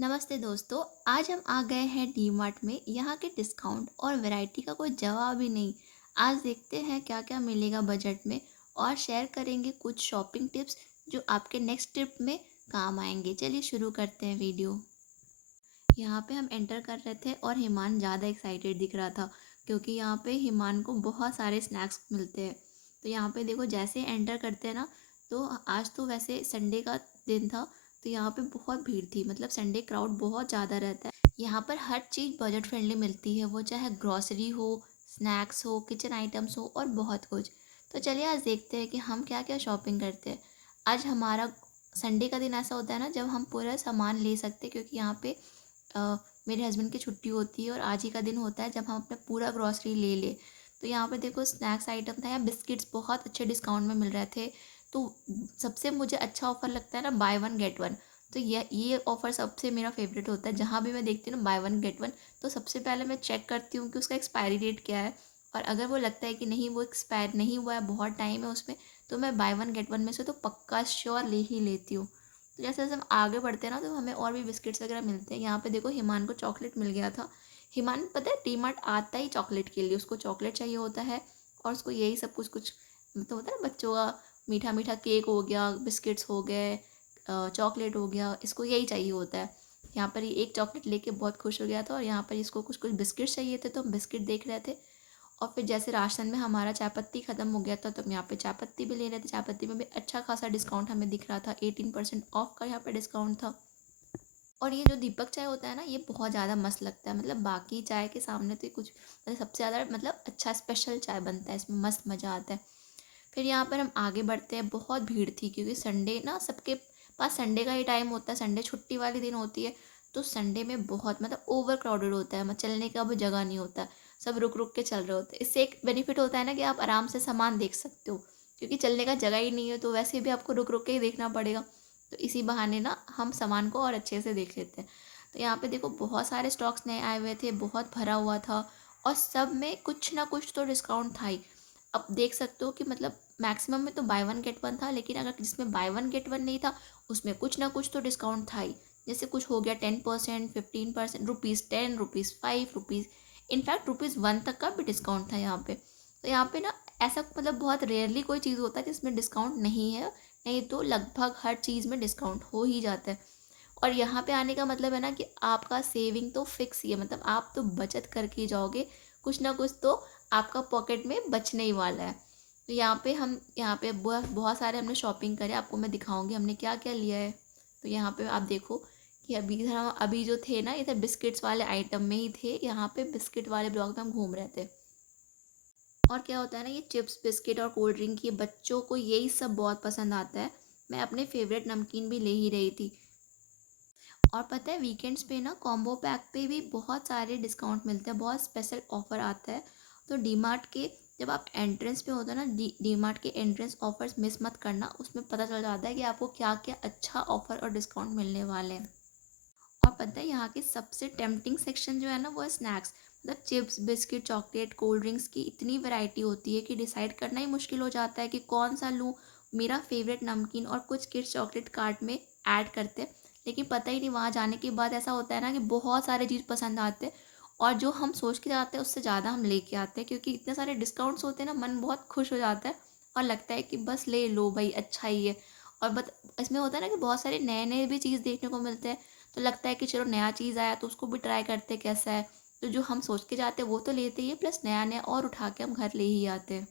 नमस्ते दोस्तों। आज हम आ गए हैं डीमार्ट में। यहाँ के डिस्काउंट और वैरायटी का कोई जवाब ही नहीं। आज देखते हैं क्या क्या मिलेगा बजट में और शेयर करेंगे कुछ शॉपिंग टिप्स जो आपके नेक्स्ट ट्रिप में काम आएंगे। चलिए शुरू करते हैं वीडियो। यहाँ पे हम एंटर कर रहे थे और हिमान ज़्यादा एक्साइटेड दिख रहा था क्योंकि यहाँ पे हिमान को बहुत सारे स्नैक्स मिलते हैं। तो यहाँ पे देखो जैसे एंटर करते हैं ना, तो आज तो वैसे संडे का दिन था, तो यहाँ पे बहुत भीड़ थी। मतलब संडे क्राउड बहुत ज़्यादा रहता है। यहाँ पर हर चीज़ बजट फ्रेंडली मिलती है, वो चाहे ग्रॉसरी हो, स्नैक्स हो, किचन आइटम्स हो और बहुत कुछ। तो चलिए आज देखते हैं कि हम क्या क्या शॉपिंग करते हैं। आज हमारा संडे का दिन ऐसा होता है ना जब हम पूरा सामान ले सकते हैं, क्योंकि यहाँ पे मेरे हस्बैंड की छुट्टी होती है और आज ही का दिन होता है जब हम अपना पूरा ग्रॉसरी ले ले। तो यहाँ पे देखो स्नैक्स आइटम था या बिस्किट्स बहुत अच्छे डिस्काउंट में मिल रहे थे। तो सबसे मुझे अच्छा ऑफ़र लगता है ना, बाय वन गेट वन। तो ये ऑफ़र सबसे मेरा फेवरेट होता है। जहाँ भी मैं देखती हूँ ना बाय वन गेट वन, तो सबसे पहले मैं चेक करती हूँ कि उसका एक्सपायरी डेट क्या है। और अगर वो लगता है कि नहीं, वो एक्सपायर नहीं हुआ है, बहुत टाइम है उसमें, तो मैं बाय वन गेट वन में से तो पक्का श्योर ले ही लेती हूँ। तो जैसे जैसे हम आगे बढ़ते हैं ना, तो हमें और भी बिस्किट्स वगैरह मिलते हैं। यहाँ पे देखो हिमान को चॉकलेट मिल गया था। हिमान पता है डीमार्ट आता ही चॉकलेट के लिए, उसको चॉकलेट चाहिए होता है। और उसको यही सब कुछ कुछ तो होता है ना बच्चों का, मीठा मीठा केक हो गया, बिस्किट्स हो गए, चॉकलेट हो गया, इसको यही चाहिए होता है। यहाँ पर ये एक चॉकलेट लेके बहुत खुश हो गया था और यहाँ पर इसको कुछ कुछ बिस्किट्स चाहिए थे, तो हम बिस्किट देख रहे थे। और फिर जैसे राशन में हमारा चाय पत्ती ख़त्म हो गया था, तो हम यहाँ पे चाय पत्ती भी ले रहे थे। चाय पत्ती में भी अच्छा खासा डिस्काउंट हमें दिख रहा था, 18% ऑफ का यहाँ पे डिस्काउंट था। और ये जो दीपक चाय होता है ना, ये बहुत ज़्यादा मस्त लगता है। मतलब बाकी चाय के सामने तो ये कुछ मतलब सबसे ज़्यादा मतलब अच्छा स्पेशल चाय बनता है, इसमें मस्त मज़ा आता है। फिर यहाँ पर हम आगे बढ़ते हैं। बहुत भीड़ थी क्योंकि संडे ना सबके पास संडे का ही टाइम होता है, संडे छुट्टी वाले दिन होती है। तो संडे में बहुत मतलब ओवर क्राउडेड होता है, मतलब चलने का भी जगह नहीं होता, सब रुक रुक के चल रहे होते हैं। इससे एक बेनिफिट होता है ना कि आप आराम से सामान देख सकते हो, क्योंकि चलने का जगह ही नहीं है तो वैसे भी आपको रुक रुक के ही देखना पड़ेगा। तो इसी बहाने ना हम सामान को और अच्छे से देख लेते हैं। तो यहाँ पे देखो बहुत सारे स्टॉक्स नए आए हुए थे, बहुत भरा हुआ था और सब में कुछ ना कुछ तो डिस्काउंट था ही। अब देख सकते हो कि मतलब मैक्सिमम में तो बाय वन गेट वन था, लेकिन अगर जिसमें बाय वन गेट वन नहीं था उसमें कुछ ना कुछ तो डिस्काउंट था ही। जैसे कुछ हो गया 10%, 15%, ₹10, ₹5, रुपीज़, इनफैक्ट ₹1 तक का भी डिस्काउंट था यहाँ पे। तो यहाँ पे ना ऐसा मतलब बहुत रेयरली कोई चीज़ होता है जिसमें डिस्काउंट नहीं है, नहीं तो लगभग हर चीज़ में डिस्काउंट हो ही जाता है। और यहाँ पे आने का मतलब है ना कि आपका सेविंग तो फिक्स ही है, मतलब आप तो बचत करके ही जाओगे, कुछ ना कुछ तो आपका पॉकेट में बचने ही वाला है। तो यहाँ पे बहुत बहुत सारे हमने शॉपिंग करे, आपको मैं दिखाऊंगी हमने क्या क्या लिया है। तो यहाँ पे आप देखो कि अभी इधर हम अभी जो थे ना, इधर बिस्किट्स वाले आइटम में ही थे। यहाँ पे बिस्किट वाले ब्लॉक में हम घूम रहे थे। और क्या होता है ना, ये चिप्स बिस्किट और कोल्ड ड्रिंक, ये बच्चों को यही सब बहुत पसंद आता है। मैं अपने फेवरेट नमकीन भी ले ही रही थी। और पता है वीकेंड्स पे ना कॉम्बो पैक पे भी बहुत सारे डिस्काउंट मिलते हैं, बहुत स्पेशल ऑफर आता है। तो डीमार्ट के जब आप एंट्रेंस पे होते हैं ना, डीमार्ट के एंट्रेंस ऑफर्स मिस मत करना, उसमें पता चल जाता है कि आपको क्या क्या अच्छा ऑफर और डिस्काउंट मिलने वाले हैं। और पता है यहाँ के सबसे टेम्पटिंग सेक्शन जो है ना, वो है स्नैक्स। मतलब chips biscuit chocolate cold drinks की इतनी वैरायटी होती है कि डिसाइड करना ही मुश्किल हो जाता है कि कौन सा लूँ। मेरा फेवरेट नमकीन और कुछ किड्स चॉकलेट कार्ट में ऐड करते हैं, लेकिन पता ही नहीं वहाँ जाने के बाद ऐसा होता है ना कि बहुत सारे चीज़ पसंद आते हैं और जो हम सोच के जाते हैं उससे ज़्यादा हम लेके आते हैं, क्योंकि इतने सारे डिस्काउंट्स होते हैं ना, मन बहुत खुश हो जाता है और लगता है कि बस ले लो भाई, अच्छा ही है। और बट इसमें होता है ना कि बहुत सारे नए नए भी चीज़ देखने को मिलते हैं, तो लगता है कि चलो नया चीज़ आया तो उसको भी ट्राई करते कैसा है। तो जो हम सोच के जाते हैं वो तो लेते ही है, प्लस नया नया और उठा के हम घर ले ही आते हैं।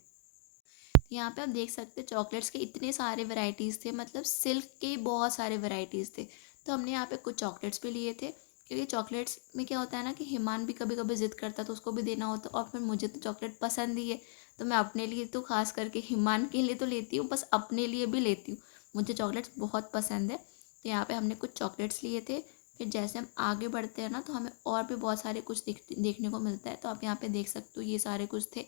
यहाँ पे आप देख सकते हैं चॉकलेट्स के इतने सारे वैरायटीज़ थे, मतलब सिल्क के बहुत सारे वैरायटीज़ थे। तो हमने यहाँ पे कुछ चॉकलेट्स भी लिए थे, क्योंकि चॉकलेट्स में क्या होता है ना कि हिमान भी कभी कभी ज़िद करता तो उसको भी देना होता, और फिर मुझे तो चॉकलेट पसंद ही है। तो मैं अपने लिए तो खास करके हिमान के लिए तो लेती हूँ, बस अपने लिए भी लेती हूँ। मुझे चॉकलेट्स बहुत पसंद है। तो यहाँ पे हमने कुछ चॉकलेट्स लिए थे। फिर जैसे हम आगे बढ़ते हैं ना, तो हमें और भी बहुत सारे कुछ देखने को मिलता है। तो आप यहाँ पे देख सकते हो ये सारे कुछ थे,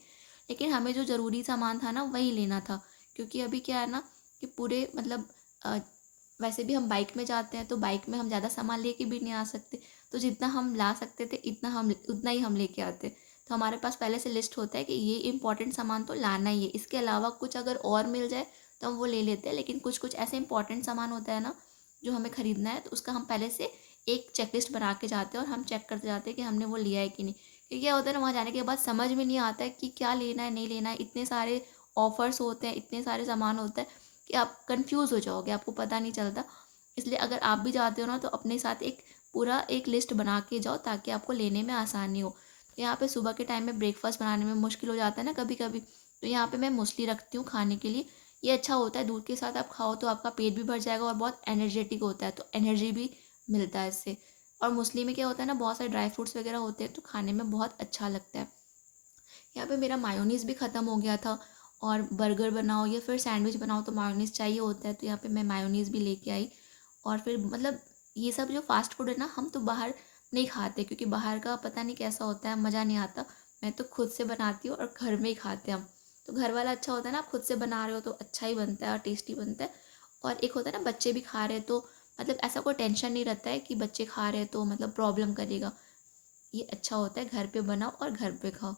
लेकिन हमें जो ज़रूरी सामान था ना वही लेना था। क्योंकि अभी क्या है ना कि पूरे मतलब अ, वैसे भी हम बाइक में जाते हैं, तो बाइक में हम ज़्यादा सामान लेके भी नहीं आ सकते। तो जितना हम ला सकते थे उतना ही हम लेके आते। तो हमारे पास पहले से लिस्ट होता है कि ये इंपॉर्टेंट सामान तो लाना ही है, इसके अलावा कुछ अगर और मिल जाए तो हम वो ले लेते हैं। लेकिन कुछ कुछ ऐसे इंपॉर्टेंट सामान होता है ना जो हमें ख़रीदना है, तो उसका हम पहले से एक चेकलिस्ट बना के जाते हैं और हम चेक करते जाते हैं कि हमने वो लिया है कि नहीं। क्योंकि क्या होता है ना, वहाँ जाने के बाद समझ में नहीं आता है कि क्या लेना है नहीं लेना है, इतने सारे ऑफर्स होते हैं, इतने सारे सामान होता है कि आप कंफ्यूज हो जाओगे, आपको पता नहीं चलता। इसलिए अगर आप भी जाते हो ना तो अपने साथ एक पूरा एक लिस्ट बना के जाओ ताकि आपको लेने में आसानी हो। तो यहाँ पे सुबह के टाइम में ब्रेकफास्ट बनाने में मुश्किल हो जाता है ना कभी कभी, तो यहाँ पे मैं मूसली रखती हूँ खाने के लिए। ये अच्छा होता है, दूध के साथ आप खाओ तो आपका पेट भी भर जाएगा और बहुत एनर्जेटिक होता है, तो एनर्जी भी मिलता है इससे। और मूसली में क्या होता है ना, बहुत सारे ड्राई फ्रूट्स वगैरह होते हैं तो खाने में बहुत अच्छा लगता है। यहाँ पे मेरा मायोनीज़ भी ख़त्म हो गया था, और बर्गर बनाओ या फिर सैंडविच बनाओ तो मायोनीज़ चाहिए होता है, तो यहाँ पे मैं मायोनीज़ भी लेके आई। और फिर मतलब ये सब जो फास्ट फूड है ना, हम तो बाहर नहीं खाते क्योंकि बाहर का पता नहीं कैसा होता है, मज़ा नहीं आता। मैं तो खुद से बनाती हूँ और घर में ही खाते हैं हम। तो घर वाला अच्छा होता है ना, आप खुद से बना रहे हो तो अच्छा ही बनता है और टेस्टी बनता है। और एक होता है ना, बच्चे भी खा रहे हैं तो मतलब ऐसा कोई टेंशन नहीं रहता है कि बच्चे खा रहे हैं तो मतलब प्रॉब्लम करेगा। ये अच्छा होता है, घर पे बनाओ और घर पे खाओ।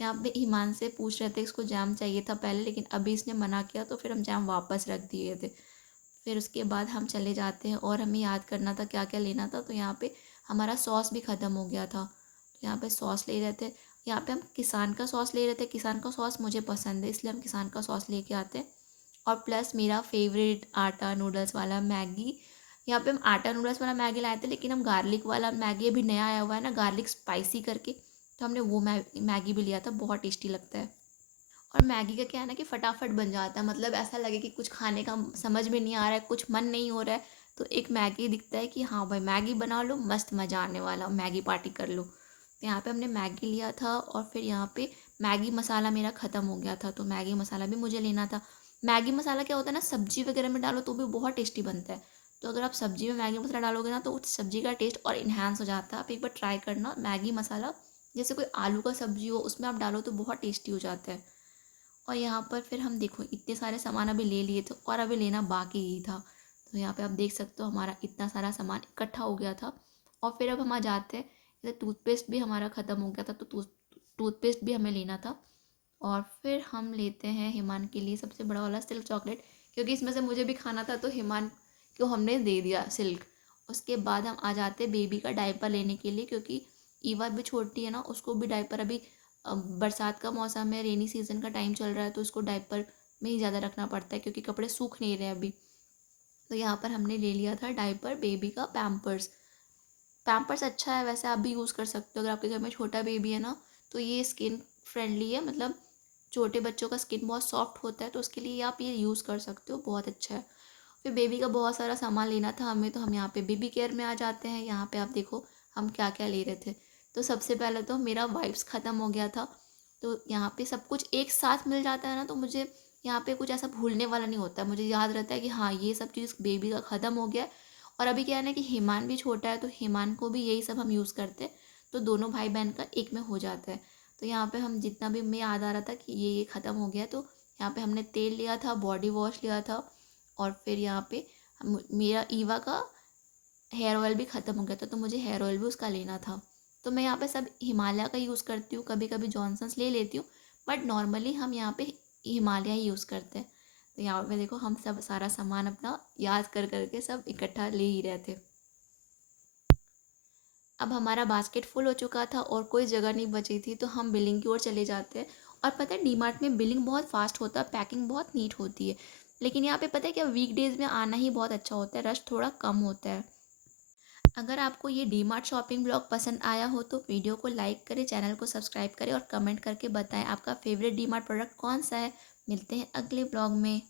यहाँ पे ईमान से पूछ रहे थे, इसको जैम चाहिए था पहले लेकिन अभी इसने मना किया तो फिर हम जैम वापस रख दिए थे। फिर उसके बाद हम चले जाते हैं और हमें याद करना था क्या क्या लेना था, तो यहाँ पे हमारा सॉस भी ख़त्म हो गया था, तो यहाँ पे सॉस ले रहे थे। यहाँ पे हम किसान का सॉस ले रहे थे, किसान का सॉस मुझे पसंद है इसलिए हम किसान का सॉस लेके आते हैं। और प्लस मेरा फेवरेट आटा नूडल्स वाला मैगी। यहाँ पे हम आटा नूडल्स वाला मैगी लाए थे लेकिन हम गार्लिक वाला मैगी अभी नया आया हुआ है ना, गार्लिक स्पाइसी करके, तो हमने वो मैगी भी लिया था, बहुत टेस्टी लगता है। और मैगी का क्या है ना कि फटाफट बन जाता है, मतलब ऐसा लगे कि कुछ खाने का समझ में नहीं आ रहा है, कुछ मन नहीं हो रहा है, तो एक मैगी दिखता है कि हाँ भाई मैगी बना लो, मस्त मज़ा आने वाला, मैगी पार्टी कर लो। तो यहाँ पे हमने मैगी लिया था और फिर यहाँ पे मैगी मसाला मेरा ख़त्म हो गया था तो मैगी मसाला भी मुझे लेना था। मैगी मसाला क्या होता है ना, सब्जी वगैरह में डालो तो भी बहुत टेस्टी बनता है। तो अगर आप सब्जी में मैगी मसाला डालोगे ना तो उस सब्जी का टेस्ट और इन्हांस हो जाता है। आप एक बार ट्राई करना मैगी मसाला, जैसे कोई आलू का सब्जी हो उसमें आप डालो तो बहुत टेस्टी हो जाता है। और यहाँ पर फिर हम देखो इतने सारे सामान अभी ले लिए थे और अभी लेना बाकी ही था। तो यहाँ पे आप देख सकते हो हमारा इतना सारा सामान इकट्ठा हो गया था। और फिर अब हम आ जाते हैं, जैसे टूथपेस्ट भी हमारा ख़त्म हो गया था तो टूथपेस्ट भी हमें लेना था। और फिर हम लेते हैं हिमान के लिए सबसे बड़ा वाला सिल्क चॉकलेट, क्योंकि इसमें से मुझे भी खाना था तो हिमान को हमने दे दिया सिल्क। उसके बाद हम आ जाते हैं बेबी का डायपर लेने के लिए, क्योंकि ईवा भी छोटी है ना, उसको भी डायपर अभी बरसात का मौसम है, रेनी सीजन का टाइम चल रहा है तो उसको डायपर में ही ज़्यादा रखना पड़ता है क्योंकि कपड़े सूख नहीं रहे अभी। तो यहाँ पर हमने ले लिया था डायपर बेबी का, पैम्पर्स। पैम्पर्स अच्छा है वैसे, आप भी यूज़ कर सकते हो अगर आपके घर में छोटा बेबी है ना, तो ये स्किन फ्रेंडली है, मतलब छोटे बच्चों का स्किन बहुत सॉफ्ट होता है तो उसके लिए आप ये यूज़ कर सकते हो, बहुत अच्छा है। फिर बेबी का बहुत सारा सामान लेना था हमें, तो हम यहाँ पे बेबी केयर में आ जाते हैं। यहाँ पे आप देखो हम क्या क्या ले रहे थे। तो सबसे पहले तो मेरा वाइप्स ख़त्म हो गया था, तो यहाँ पे सब कुछ एक साथ मिल जाता है ना तो मुझे यहाँ पे कुछ ऐसा भूलने वाला नहीं होता, मुझे याद रहता है कि हाँ ये सब चीज़ बेबी का ख़त्म हो गया है। और अभी क्या है ना कि हिमान भी छोटा है तो हिमान को भी यही सब हम यूज़ करते हैं, तो दोनों भाई बहन का एक में हो जाता है। तो यहाँ पे हम जितना भी, हमें याद आ रहा था कि ये ख़त्म हो गया, तो यहाँ पे हमने तेल लिया था, बॉडी वॉश लिया था। और फिर यहाँ पे मेरा ईवा का हेयर ऑयल भी ख़त्म हो गया था तो मुझे हेयर ऑयल भी उसका लेना था। तो मैं यहाँ पे सब हिमालय का यूज़ करती हूँ, कभी कभी जॉनसन्स ले लेती हूँ, बट नॉर्मली हम यहाँ पे हिमालय ही यूज़ करते हैं। तो यहाँ पे देखो हम सब सारा सामान अपना याद कर करके सब इकट्ठा ले ही रहे थे। अब हमारा बास्केट फुल हो चुका था और कोई जगह नहीं बची थी तो हम बिलिंग की ओर चले जाते हैं। और पता है डीमार्ट में बिलिंग बहुत फास्ट होता है, पैकिंग बहुत नीट होती है। लेकिन यहाँ पे पता है क्या, वीकडेज़ में आना ही बहुत अच्छा होता है, रश थोड़ा कम होता है। अगर आपको ये डीमार्ट शॉपिंग ब्लॉग पसंद आया हो तो वीडियो को लाइक करें, चैनल को सब्सक्राइब करें और कमेंट करके बताएं आपका फेवरेट डीमार्ट प्रोडक्ट कौन सा है। मिलते हैं अगले ब्लॉग में।